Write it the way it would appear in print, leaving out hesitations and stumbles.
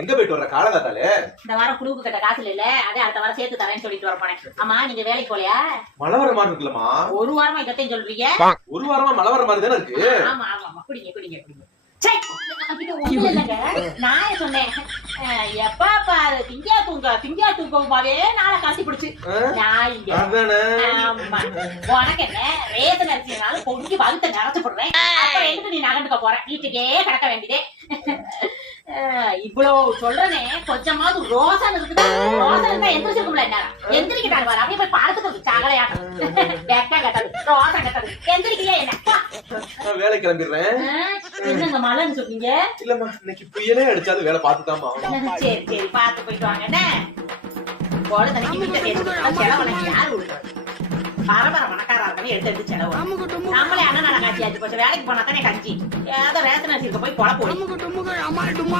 எங்க போயிட்டு வர்ற காலங்காத்தாலே? இந்த வாரம் குடுக்கு கட்ட காசு இல்ல, அதே அடுத்த வாரம் சேர்த்து தரேன்னு சொல்லிட்டு வர போனேன். ஆமா, நீங்க வேலைக்கு போலையா? மழை வர மாதிரி இருக்குல்லமா. ஒரு வாரமா இதத்தையும் சொல்றீங்க. ஒரு வாரமா மழை வர மாதிரி தானே இருக்கு. ஆமா ஆமா, குடிங்க குடிங்க குடிங்க. நான் சொன்னேன், எப்ப பாரு திங்கா தூக்கமாவே நாளை காசி பிடிச்சு உனக்கு என்ன ரேசன் அரிசினாலும் பொங்கி வகுத்த நிறச்சு போடுறேன். அப்புறம் எதுக்கு நீ நகண்டுக்க போற? வீட்டுக்கே கிடக்க வேண்டியதே. இவ்வளவு சொல்றனே, கொஞ்சமாவது ரோசன் இருக்குது. ரோசன் இருந்தா எந்திரிச்சிருக்கும்ல, என்ன எந்திரிக்கிறாரு பாரு. அப்படியே போய் படத்துக்கு சாகலையாட்டம். வெக்கம் கட்டது, ரோசன் கட்டது. எந்திரிக்கலையா என்ன? வேலை கிளம்பிடுறேன். என்னங்க மழைன்னு சொன்னீங்க? இல்லம்மா, இன்னைக்கு புயலே அடிச்சாலும் வேலை பார்த்துதாம்மா. சரி சரி, பார்த்து போயிட்டு வாங்க. என்ன போல தனிக்கு வீட்டை செலவு யாரு பரபர மணக்காரா இருக்கவே எடுத்து செலவு. நம்மளே அண்ணன் காட்சி ஆச்சு போச்சு. வேலைக்கு போனா தானே கஞ்சி. ஏதோ ரேஷன் அரிசி போய் பொழப்போம்.